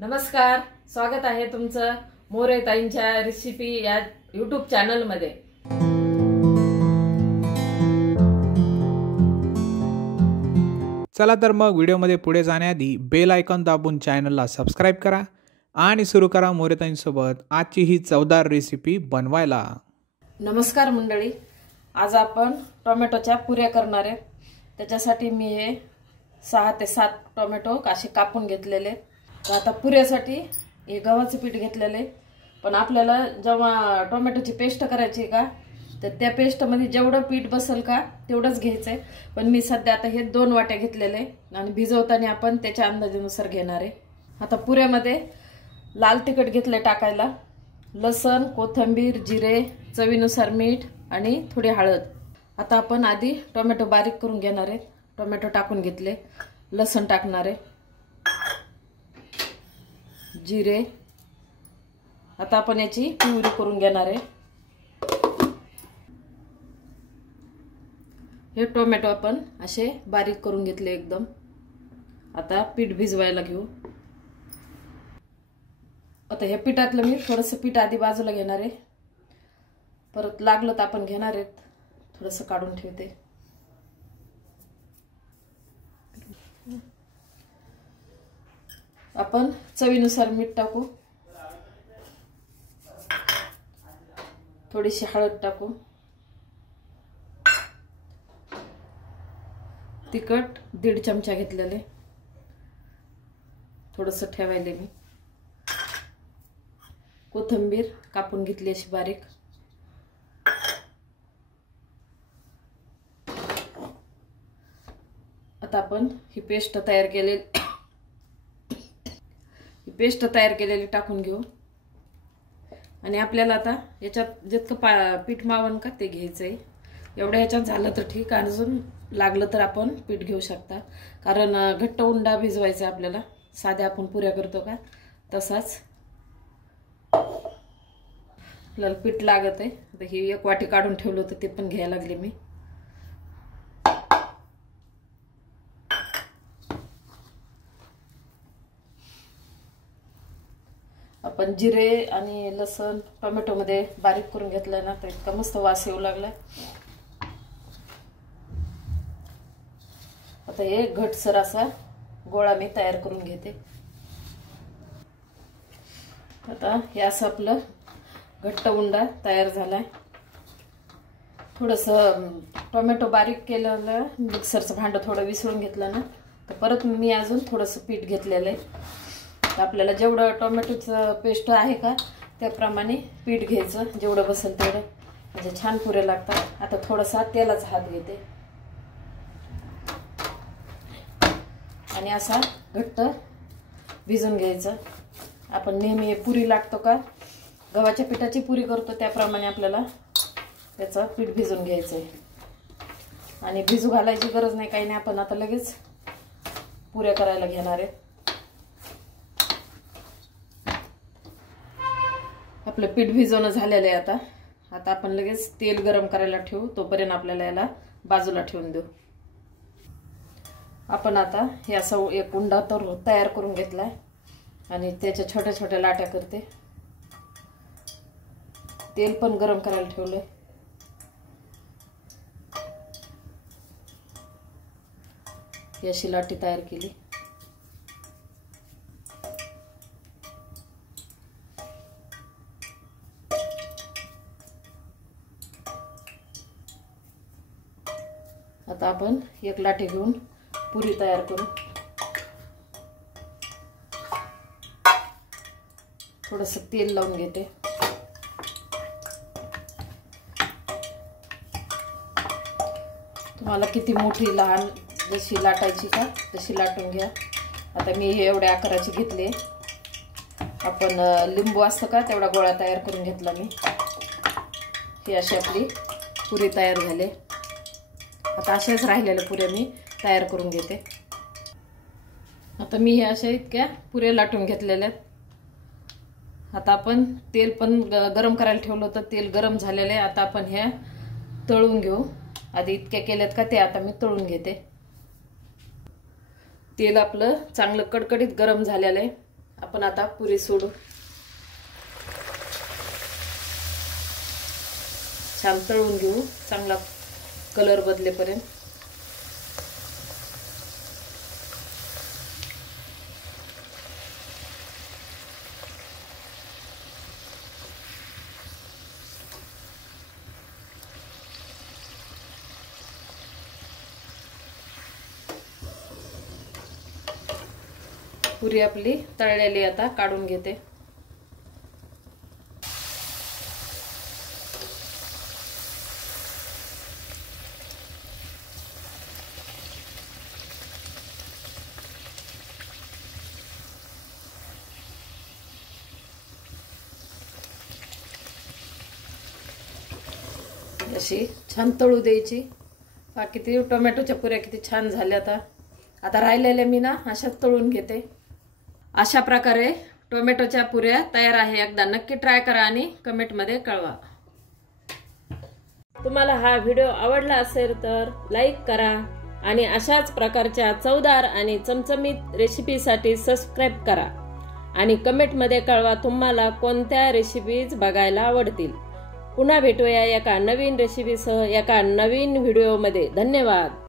नमस्कार, स्वागत आहे तुमचं मोरे ताईंच्या रेसिपी या YouTube चॅनल मध्ये। चला तर मग व्हिडिओमध्ये पुढे जाण्याआधी बेल आयकॉन दाबून चॅनलला सबस्क्राइब करा आणि सुरू करा मोरे ताईंसोबत आजची ही चवदार रेसिपी बनवायला। नमस्कार मंडळी, आज आपण टोमॅटोच्या पुऱ्या करणार आहे। त्याच्यासाठी मी हे 6 ते 7 टोमॅटो असे कापून घेतलेले। आता पुऱ्यासाठी हे गव्हाचं पीठ घेतलेले, पण आपल्याला जेव्हा टोमॅटोची पेस्ट करायची का तर त्या पेस्ट मध्ये जेवढं पीठ बसेल का तेवढंच घ्यायचंय। पण मी सध्या आता हे 2 वाट्या घेतलेले आणि भिजवताना आपण त्याच्या अंदाजानुसार घेणार आहे। आता पुऱ्यामध्ये लाल तिखट घेतले टाकायला, लसण, कोथिंबीर, जिरे, चवीनुसार मीठ आणि थोडी हळद। आता आपण आधी टोमॅटो बारीक करून घेणार आहे। टोमॅटो टाकून घेतले, लसण टाकणार आहे, जिरे। आता आपण याची प्युरी करून घेणार आहे। हे टोमॅटो आपण असे बारीक करून घेतले एकदम। आता पीठ भिजवायला घेऊ। आता हे पिठातलं मी थोडंसं पीठ आधी बाजूला घेणार आहे, परत लागलं तर आपण घेणार आहे। थोडंसं काढून ठेवते। आपण चवीनुसार मीठ टाकू, थोडीशी हळद टाकू, तिखट 1.5 चमचा घेतलेले, थोडंसं ठेवायले मी, कोथिंबीर कापून घेतली अशी बारीक। आता आपण ही पेस्ट तयार केलेली टाकून घेऊ आणि आपल्याला आता याच्यात जितकं पीठ मावन का ते घ्यायचंय। एवढं याच्यात झालं तर ठीक, अजून लागलं तर आपण पीठ घेऊ शकता, कारण घट्ट उंडा भिजवायचा आपल्याला, साध्या आपण पुऱ्या करतो का तसाच आपल्याला पीठ लागत आहे। आता ही 1 वाटी काढून ठेवलं होतं ते पण घ्यायला लागले मी। आपण जिरे आणि लसण टोमॅटो मध्ये बारीक करून घेतलं ना, तर इतका मस्त वास येऊ लागला। आता हे घटसर असा गोळा मी तयार करून घेते। आता हे असं आपलं घट्ट उंडा तयार झालाय। थोडंसं टोमॅटो बारीक केलेलं मिक्सरचं भांडं थोडं विसळून घेतलं ना, तर परत मी अजून थोडंसं पीठ घेतलेलं आहे। आपल्याला जेवढं टोमॅटोचं पेस्ट आहे का त्याप्रमाणे पीठ घ्यायचं, जेवढं बसेल तेवढं, म्हणजे छान पुऱ्या लागतात। आता थोडासा तेलाचा हात घेते आणि असा घट्ट भिजून घ्यायचं। आपण नेहमी पुरी लागतो का गव्हाच्या पिठाची पुरी करतो त्याप्रमाणे आपल्याला त्याचं पीठ भिजून घ्यायचंय आणि भिजू घालायची गरज नाही, काही नाही। आपण आता लगेच पुऱ्या करायला घेणार आहे। आपलं पीठ भिजवणं झालेलं आहे। आता आपण लगेच तेल गरम करायला ठेवू, तोपर्यंत आपल्याला याला बाजूला ठेवून देऊ। आपण आता हे असं एक उंडा तयार करून घेतलाय आणि त्याच्या छोट्या छोट्या लाट्या करते। तेल पण गरम करायला ठेवलंय। ही अशी लाटी तयार केली। आता आपण एक लाटी घेऊन पुरी तयार करू। थोडंसं तेल लावून घेते। तुम्हाला किती मोठी लहान जशी लाटायची का तशी लाटून घ्या। आता मी हे एवढ्या आकाराची घेतले। आपण लिंबू असतं का तेवढा गोळा तयार करून घेतला मी। ही अशी आपली पुरी तयार झाली। आता अशाच राहिलेल्या पुऱ्या मी तयार करून घेते। आता मी हे अशा इतक्या पुऱ्या लाटून घेतलेल्या आहेत। आता आपण तेल पण गरम करायला ठेवलं होतं, तेल गरम झालेलं आहे। आता आपण ह्या तळून घेऊ। आधी इतक्या केल्यात का ते आता मी तळून घेते। तेल आपलं चांगलं कडकडीत गरम झालेलं आहे। आपण आता पुरी सोडू. छान तळून घेऊ, चांगला कलर बदलेपर्यंत. पुरी आपली तळलेली आता काढून घेते. अशी छान तळू द्यायची. किती टोमॅटोच्या पुऱ्या किती छान झाल्या. आता राहिलेल्या मी ना अशाच तळून घेते. अशा प्रकारे टोमॅटोच्या पुऱ्या तयार आहे. एकदा नक्की ट्राय करा आणि कमेंटमध्ये कळवा. तुम्हाला हा व्हिडिओ आवडला असेल तर लाईक करा आणि अशाच प्रकारच्या चवदार आणि चमचमीत रेसिपीसाठी सबस्क्राईब करा आणि कमेंटमध्ये कळवा तुम्हाला कोणत्या रेसिपीज बघायला आवडतील. पुन्हा भेटूया एका नवीन रेसिपीसह एका नवीन व्हिडिओमध्ये. धन्यवाद.